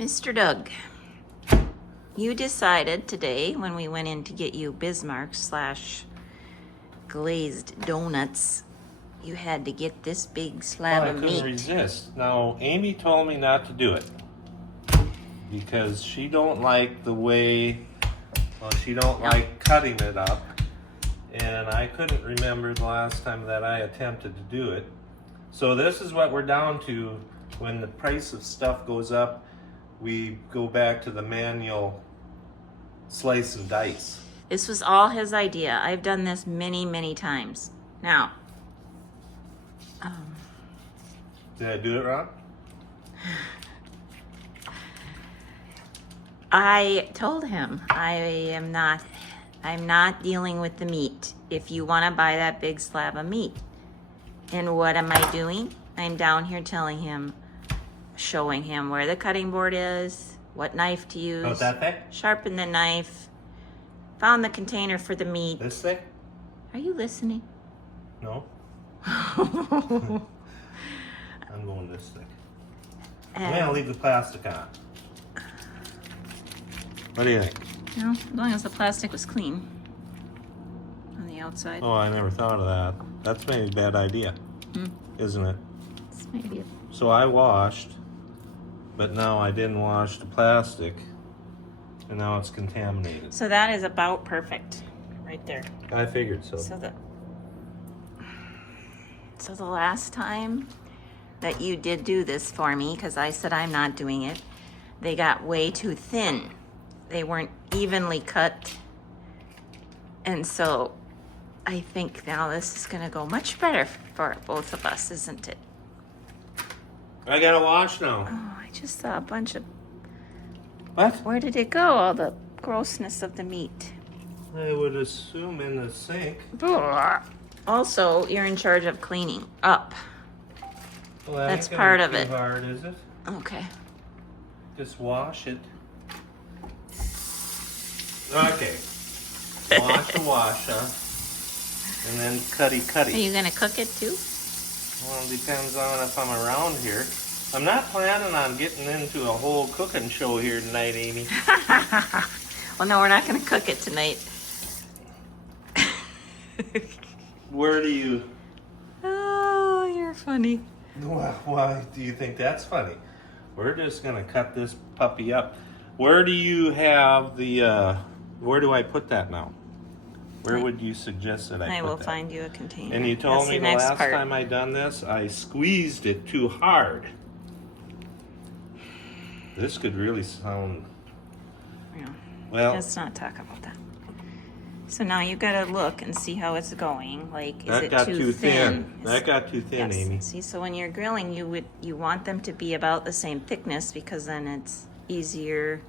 Mr. Doug, you decided today when we went in to get you Bismarck / glazed donuts, you had to get this big slab of meat. I couldn't resist. Now, Amy told me not to do it because she don't like the way, she don't like cutting it up. And I couldn't remember the last time that I attempted to do it. So this is what we're down to when the price of stuff goes up. We go back to the manual slice and dice. This was all his idea. I've done this many, many times. Now, did I do it wrong? I told him I'm not dealing with the meat. If you want to buy that big slab of meat. And what am I doing? I'm down here telling him, showing him where the cutting board is, what knife to use. Oh, that thing? Sharpen the knife. Found the container for the meat. This thing? Are you listening? No. I'm going this thing. I'm gonna leave the plastic on. What do you think? No, as long as the plastic was clean on the outside. Oh, I never thought of that. That's maybe a bad idea, isn't it? It's maybe So I washed, but now I didn't wash the plastic, and now it's contaminated. So that is about perfect, right there. I figured so. So the last time that you did do this for me, because I said I'm not doing it, they got way too thin. They weren't evenly cut. And so I think now this is going to go much better for both of us, isn't it? I gotta wash now. Oh, I just saw a bunch of... What? Where did it go, all the grossness of the meat? I would assume in the sink. Also, you're in charge of cleaning up. Well, that That's ain't gonna part be of too it. hard, is it? Okay. Just wash it. Okay. Wash the washer. And then cutty. Are you going to cook it too? Well, it depends on if I'm around here. I'm not planning on getting into a whole cooking show here tonight, Amy. Well, no, we're not going to cook it tonight. Where do you... Oh, you're funny. Why do you think that's funny? We're just going to cut this puppy up. Where do you have the... where do I put that now? Where would you suggest that I put that? I will find you a container. And you told That's me the next last part. time I done this, I squeezed it too hard. This could really sound... Yeah. Well, Let's not talk about that. So now you got to look and see how it's going. Like, is that it got too thin? That got too thin, Yes. Amy. See, so when you're grilling, you want them to be about the same thickness because then it's easier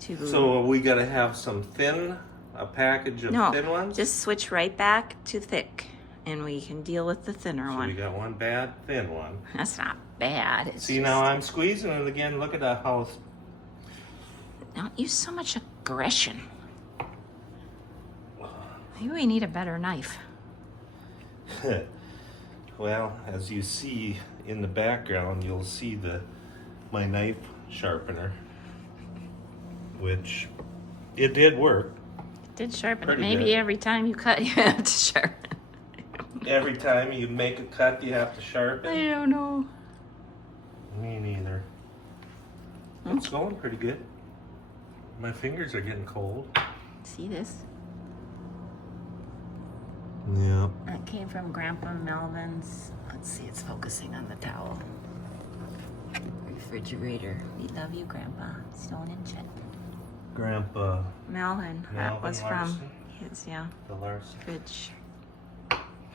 to... So we got to have some thin, a package of thin ones? Just switch right back to thick and we can deal with the thinner So one. we got one bad, thin one. That's not bad. It's See, now I'm squeezing it again. Look at that how... Don't use so much aggression. Maybe we need a better knife. Well, as you see in the background, you'll see my knife sharpener, which it did work. It did sharpen it. Pretty Maybe good. every time you cut, you have to sharpen. Every time you make a cut, you have to sharpen. I don't know. Me neither. It's going pretty good. My fingers are getting cold. See this? Yeah. That came from Grandpa Melvin's. Let's see, it's focusing on the towel. Refrigerator. We love you, Grandpa. Stone and Chet. Grandpa Melvin. That Melvin was Larson? from his, the Larson. fridge.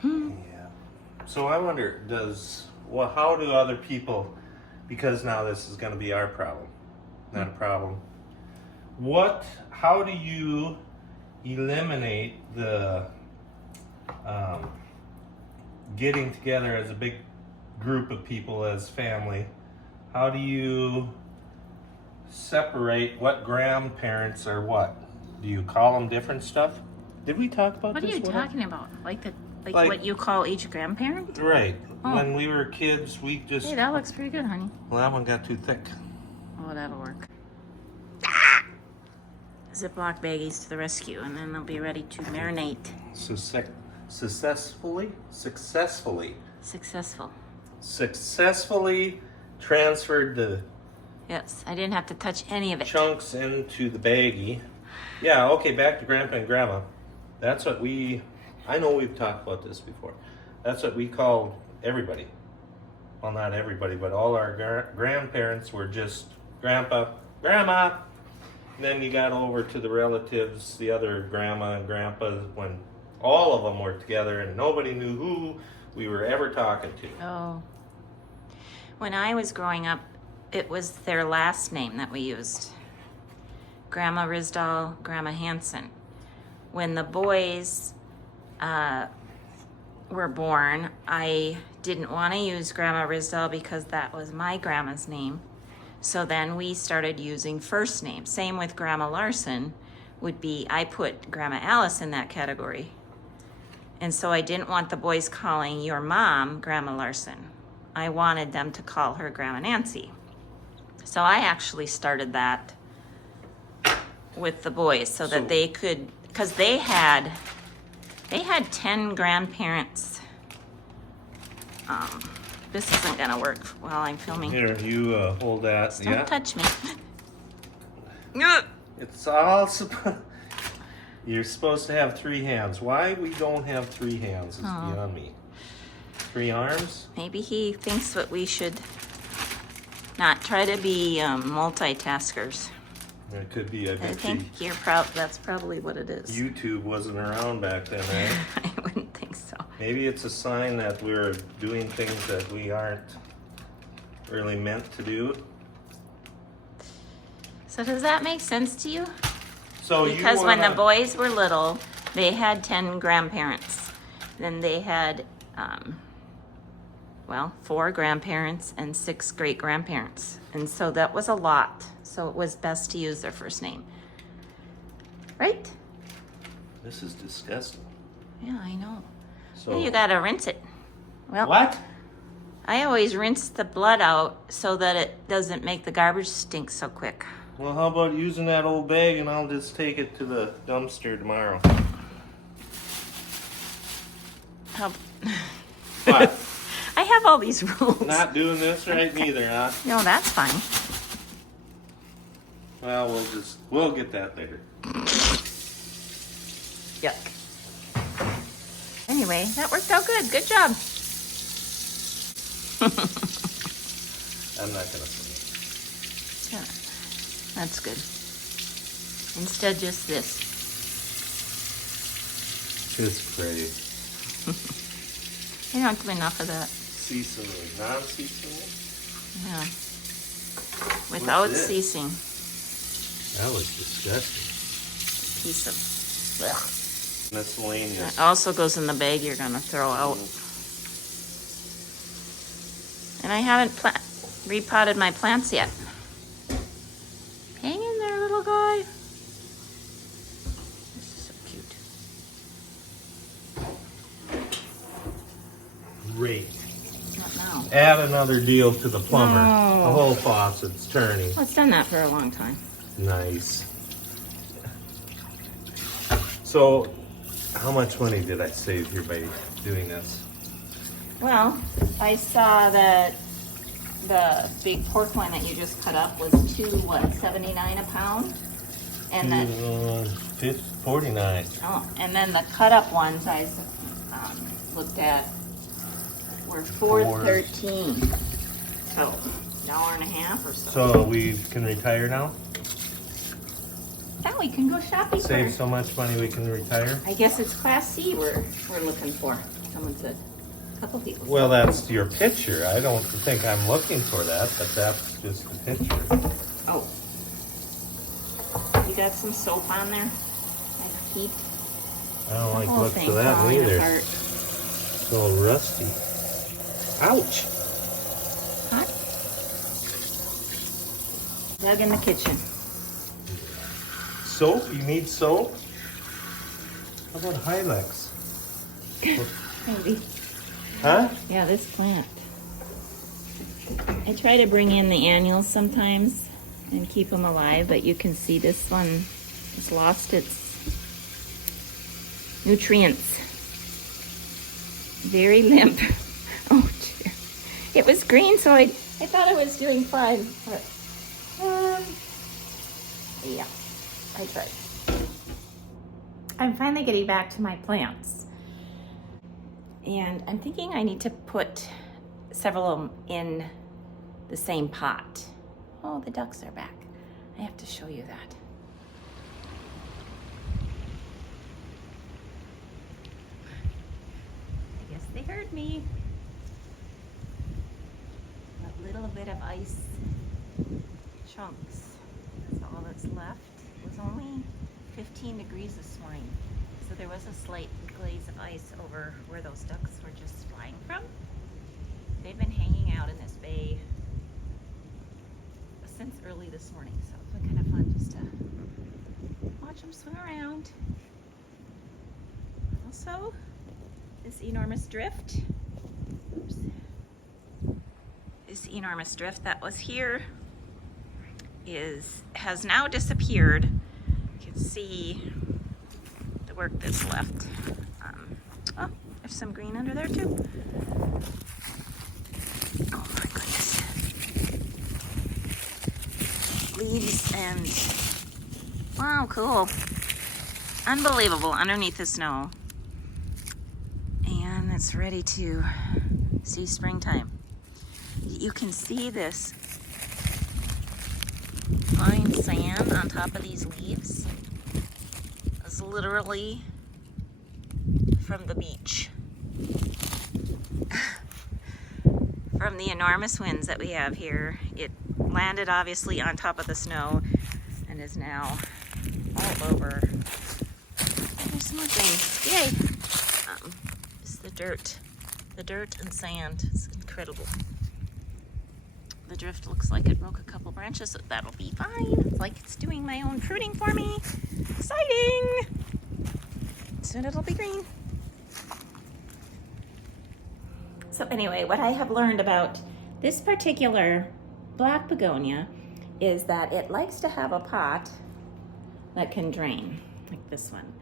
Yeah. So I wonder, how do other people, because now this is going to be our problem, not a problem. How do you eliminate the getting together as a big group of people as family? How do you separate what grandparents are what? Do you call them different stuff? Did we talk about What are this? you talking about? Like what you call each grandparent? Right. Oh. When we were kids, we just... Hey, that looks pretty good, honey. Well, that one got too thick. Oh, that'll work. Ziploc baggies to the rescue, and then they'll be ready to marinate. Successfully transferred the Yes, I didn't have to touch any of it. chunks into the baggie. Yeah, okay, back to Grandpa and Grandma. That's what I know we've talked about this before. That's what we called everybody. Well, not everybody, but all our grandparents were just Grandpa, Grandma. And then you got over to the relatives, the other Grandma and Grandpa, when all of them were together and nobody knew who we were ever talking to. Oh. When I was growing up, it was their last name that we used. Grandma Risdahl, Grandma Hansen. When the boys were born, I didn't want to use Grandma Risdahl because that was my grandma's name. So then we started using first names. Same with Grandma Larson would be, I put Grandma Alice in that category. And so I didn't want the boys calling your mom Grandma Larson. I wanted them to call her Grandma Nancy. So I actually started that with the boys so that they could, because they had 10 grandparents. This isn't gonna work while I'm filming. Here, you hold that. Don't touch me. It's all you're supposed to have 3 hands. Why we don't have 3 hands is beyond me. 3 arms? Maybe he thinks that we should not try to be multitaskers. It could be. I I bet think that's probably what it is. YouTube wasn't around back then, eh? I wouldn't think so. Maybe it's a sign that we're doing things that we aren't really meant to do. So does that make sense to you? So Because when the boys were little, they had 10 grandparents. Then they had, 4 grandparents and 6 great-grandparents. And so that was a lot. So it was best to use their first name. Right? This is disgusting. Yeah, I know. So You gotta rinse it. Well, what? I always rinse the blood out so that it doesn't make the garbage stink so quick. Well, how about using that old bag and I'll just take it to the dumpster tomorrow. What? I have all these rules. Not doing this right neither, huh? No, that's fine. Well, we'll get that later. Yuck. Anyway, that worked out good. Good job. I'm not gonna say Yeah, that's good. Instead, just this. it. Just pray. You don't do enough of that. Seasoning, non-seasoning? Yeah. Without this? ceasing. That was disgusting. Piece of. Ugh. Miscellaneous. That also goes in the bag you're gonna throw out. And I haven't repotted my plants yet. Hang in there, little guy. This is so cute. Great. Not now. Add another deal to the plumber. No. The whole faucet's turning. Well, it's done that for a long time. Nice. So, how much money did I save here by doing this? Well, I saw that the big pork one that you just cut up was $2.79 a pound, and then 49. and then the cut up ones I looked at were $4.13. So $1.50 or so. So we can retire now? Now we can go shopping. Save so much money we can retire? I guess it's Class C we're looking for. Someone said. A couple people. Well, that's your picture. I don't think I'm looking for that, but that's just the picture. Oh. You got some soap on there? Like heat? I don't like The whole looks thing of that falling either. apart. It's all rusty. Ouch! Hot? Doug in the kitchen. Soap? You need soap? How about Hylex? Maybe. Huh? Yeah, this plant. I try to bring in the annuals sometimes. and keep them alive, but you can see this one has lost its nutrients. Very limp. Oh dear. It was green, so I thought I was doing fine. But, yeah, I tried. I'm finally getting back to my plants. And I'm thinking I need to put several of them in the same pot. Oh, the ducks are back. I have to show you that. I guess they heard me. A little bit of ice chunks. That's all that's left. It was only 15 degrees this morning. So there was a slight glaze of ice over where those ducks were just flying from. They've been hanging out in this bay since early this morning, so it's been kind of fun just to watch them swim around. Also, this enormous drift. Oops. This enormous drift that was here has now disappeared. You can see the work that's left. Oh, there's some green under there too. Oh my goodness. Leaves and wow, cool. Unbelievable underneath the snow. And it's ready to see springtime. You can see this fine sand on top of these leaves. It's literally from the beach. From the enormous winds that we have here. It landed obviously on top of the snow and is now all over. Oh, there's some more things. Yay! It's the dirt and sand. It's incredible. The drift looks like it broke a couple branches, so that'll be fine. It's like it's doing my own pruning for me. Exciting! Soon it'll be green. So anyway, what I have learned about this particular black begonia is that it likes to have a pot that can drain, like this one.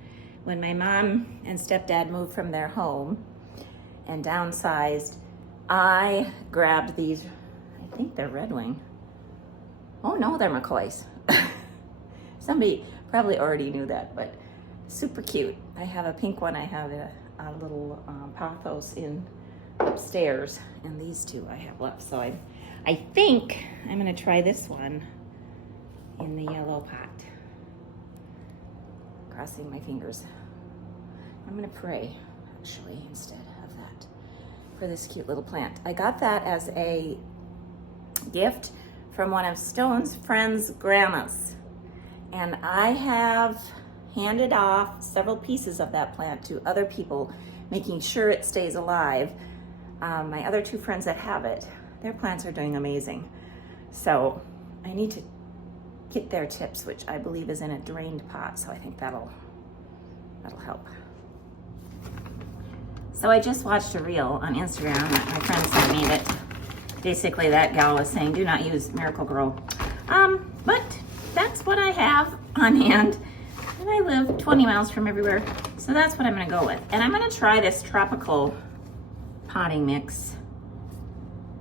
When my mom and stepdad moved from their home and downsized, I grabbed these, I think they're Red Wing. Oh no, they're McCoys. Somebody probably already knew that, but super cute. I have a pink one, I have a little pothos in upstairs, and these two I have left. So I think I'm gonna try this one in the yellow pot. Crossing my fingers. I'm gonna pray actually instead of that for this cute little plant. I got that as a gift from one of Stone's friend's grandmas, and I have handed off several pieces of that plant to other people, making sure it stays alive. My other two friends that have it, their plants are doing amazing. So I need to get their tips, which I believe is in a drained pot. So I think that'll help. So I just watched a reel on Instagram that my friend sent me that basically that gal was saying, do not use Miracle-Gro. But that's what I have on hand. And I live 20 miles from everywhere. So that's what I'm gonna go with. And I'm gonna try this tropical potting mix,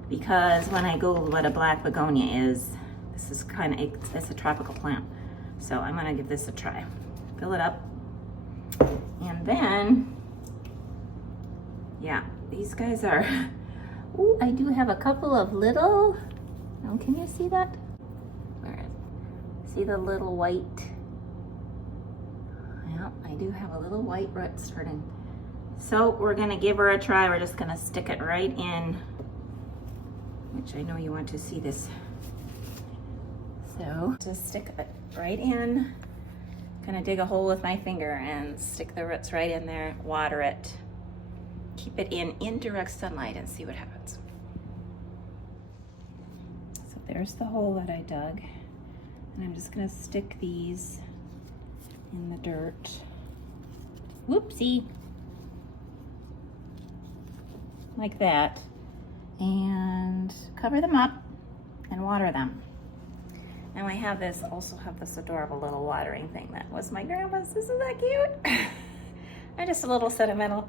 because when I Googled what a black begonia is, this is it's a tropical plant. So I'm gonna give this a try. Fill it up. And then, yeah, these guys are, ooh, I do have a couple of little, oh, can you see that? Where is, see the little white? Yeah, I do have a little white root starting. So we're gonna give her a try. We're just gonna stick it right in, which I know you want to see this. So just stick it right in. Gonna dig a hole with my finger and stick the roots right in there, water it. Keep it in indirect sunlight and see what happens. So there's the hole that I dug. And I'm just gonna stick these in the dirt. Whoopsie. Like that, and cover them up and water them. And I have this, also have this adorable little watering thing that was my grandma's. Isn't that cute? I'm just a little sentimental,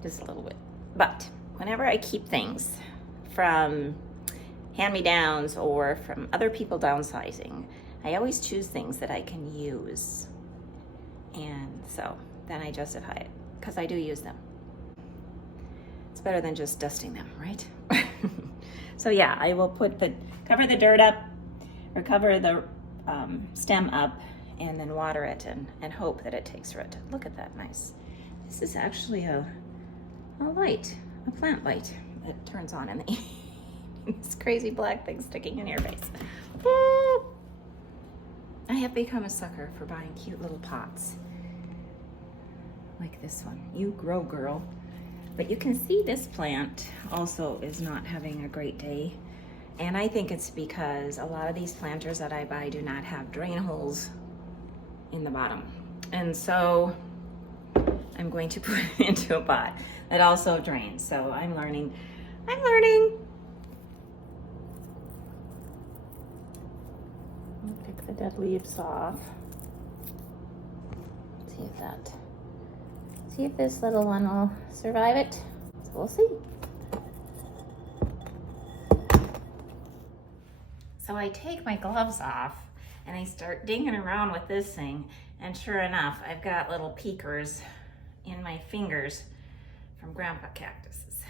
just a little bit. But whenever I keep things from hand-me-downs or from other people downsizing, I always choose things that I can use. And so then I justify it, because I do use them. It's better than just dusting them, right? So yeah, I will cover the dirt up, or cover the stem up, and then water it and hope that it takes root. Look at that, nice. This is actually a light, a plant light that turns on in the evening. This crazy black thing sticking in your face. I have become a sucker for buying cute little pots. Like this one. You grow, girl. But you can see this plant also is not having a great day. And I think it's because a lot of these planters that I buy do not have drain holes in the bottom. And so I'm going to put it into a pot that also drains. So I'm learning. I'll pick the dead leaves off. See if this little one will survive it. So we'll see. So I take my gloves off and I start dinging around with this thing, and sure enough, I've got little peekers in my fingers from grandpa cactuses.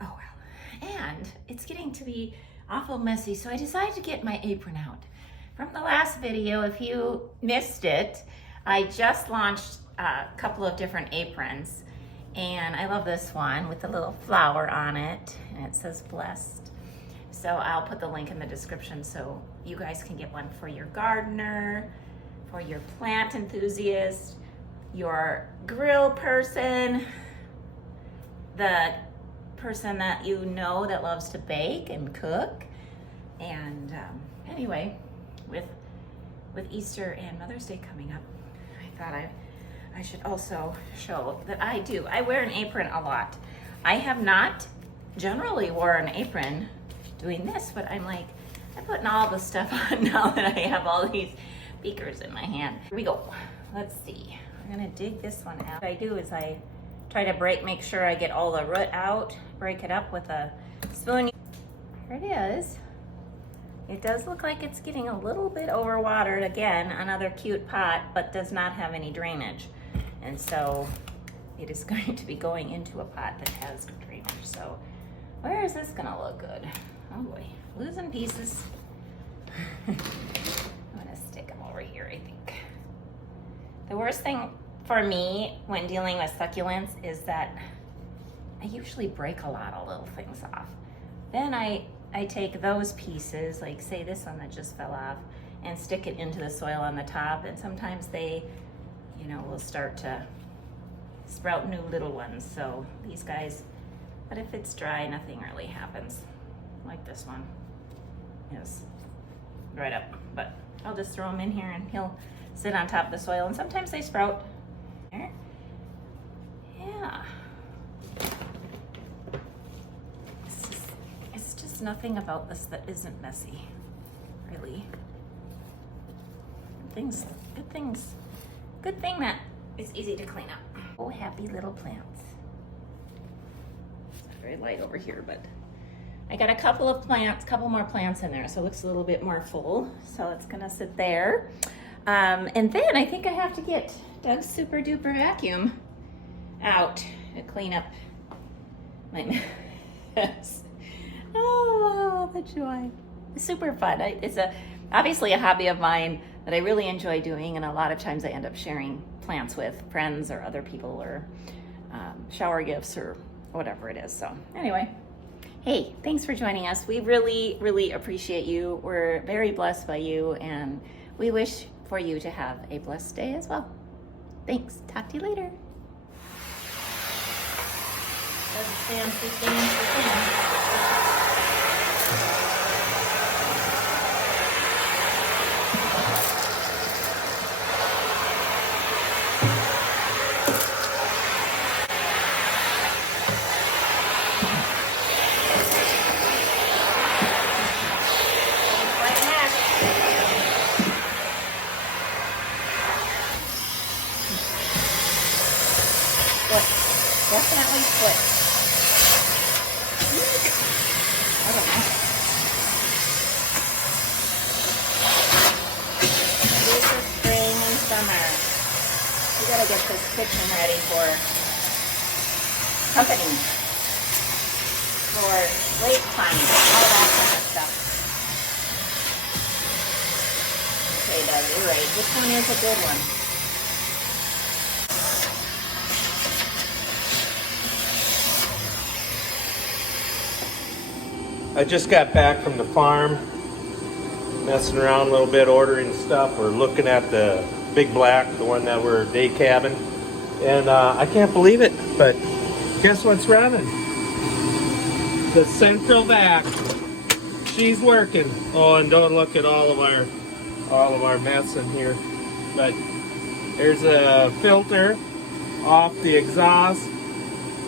Oh well. And it's getting to be awful messy, so I decided to get my apron out. From the last video, if you missed it, I just launched a couple of different aprons, and I love this one with the little flower on it, and it says blessed. So I'll put the link in the description so you guys can get one for your gardener, for your plant enthusiast, your grill person, the person that you know that loves to bake and cook. And anyway, with Easter and Mother's Day coming up, I thought I should also show that I wear an apron a lot. I have not generally wore an apron doing this, but I'm putting all the stuff on now that I have all these beakers in my hand. Here we go. Let's see. I'm gonna dig this one out. What I do is I try to make sure I get all the root out, break it up with a spoon. Here it is. It does look like it's getting a little bit overwatered. Again, another cute pot, but does not have any drainage. And so it is going to be going into a pot that has drainage. So where is this gonna look good? Oh boy, losing pieces. I'm gonna stick them over here, I think. The worst thing for me when dealing with succulents is that I usually break a lot of little things off. Then I take those pieces, like say this one that just fell off, and stick it into the soil on the top, and sometimes they, will start to sprout new little ones. So these guys, but if it's dry, nothing really happens. Like this one is right up, but I'll just throw him in here and he'll sit on top of the soil, and sometimes they sprout. There. Yeah. It's just nothing about this that isn't messy, really. Good thing that it's easy to clean up. Oh, happy little plants. It's very light over here, but I got a couple more plants in there, so it looks a little bit more full. So it's gonna sit there. And then I think I have to get Doug's super duper vacuum out to clean up my mess. Oh, the joy. It's super fun. It's obviously a hobby of mine that I really enjoy doing, and a lot of times I end up sharing plants with friends or other people, or shower gifts or whatever it is. So anyway, hey, thanks for joining us. We really, really appreciate you. We're very blessed by you, and we wish for you to have a blessed day as well. Thanks. Talk to you later. Doesn't stand 15 inches in. foot? I don't know. It is the spring and summer. We gotta get this kitchen ready for company, for lake fun, all that kind of stuff. Okay, Doug, you're right. This one is a good one. I just got back from the farm, messing around a little bit, ordering stuff. We're looking at the big black, the one that we're day cabbing. And I can't believe it, but guess what's running? The central vac. She's working. Oh, and don't look at all of our mess in here. But there's a filter off the exhaust.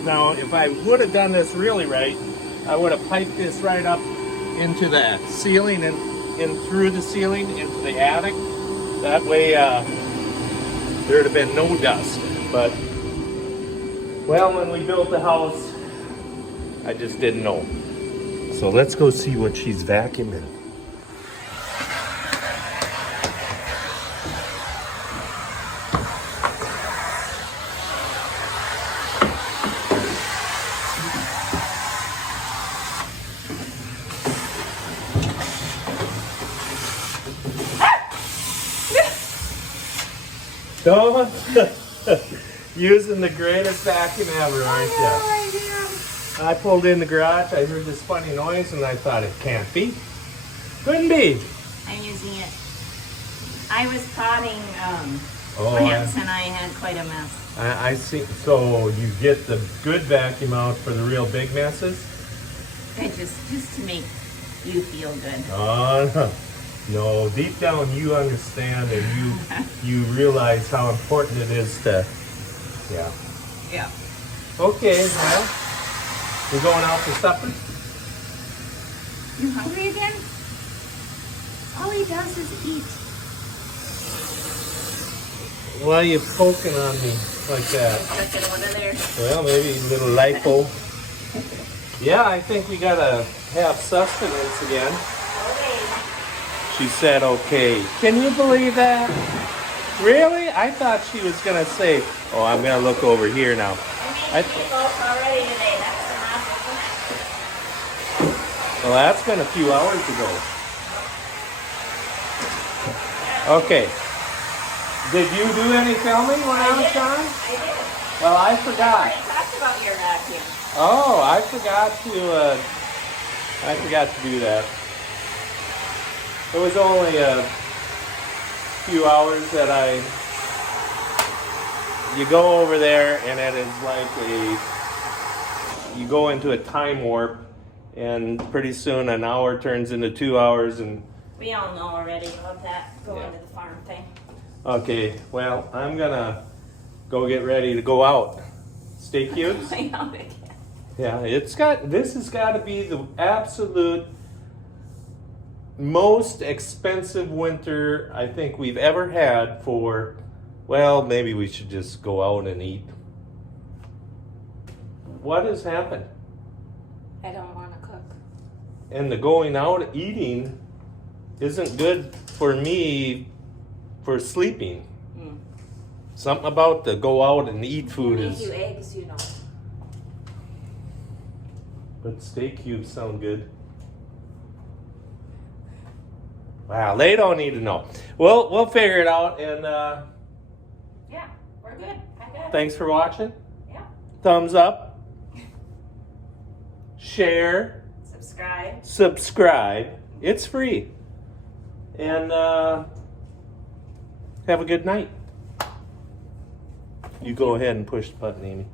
Now, if I would have done this really right, I would have piped this right up into the ceiling and through the ceiling into the attic. That way there would have been no dust. But, well, when we built the house, I just didn't know. So let's go see what she's vacuuming. Don't using the greatest vacuum ever, aren't you? I pulled in the garage, I heard this funny noise, and I thought it can't be. Couldn't be. I'm using it. I was potting plants and I had quite a mess. I see. So you get the good vacuum out for the real big messes? Just to make you feel good. Oh, no. Deep down you understand and you realize how important it is to, yeah. Yeah. Okay, well, we're going out for supper? You hungry again? All he does is eat. Why are you poking on me like that? Well, maybe a little lipo. Yeah, I think we gotta have sustenance again. Okay. She said okay. Can you believe that? Really? I thought she was gonna say, oh, I'm gonna look over here now. I made meatloaf already today. That's enough, isn't it? Well, that's been a few hours ago. Okay. Did you do any filming when I was gone? I did. Well, I forgot. I talked about your vacuum. Oh, I forgot to do that. It was only a few hours that you go over there and it is like you go into a time warp and pretty soon an hour turns into 2 hours and We all know already about that, going to the farm thing. okay, well, I'm gonna go get ready to go out. Stay cute. Yeah, this has got to be the absolute most expensive winter I think we've ever had for, well, maybe we should just go out and eat. What has happened? I don't want to cook. And the going out eating isn't good for me for sleeping. Something about the go out and eat food Make is... you eggs, you know. But steak cubes sound good. Wow, they don't need to know. We'll figure it out, and Yeah, we're good. I got it. thanks for watching. Yeah. Thumbs up. Share. Subscribe. It's free. And have a good night. You go ahead and push the button, Amy.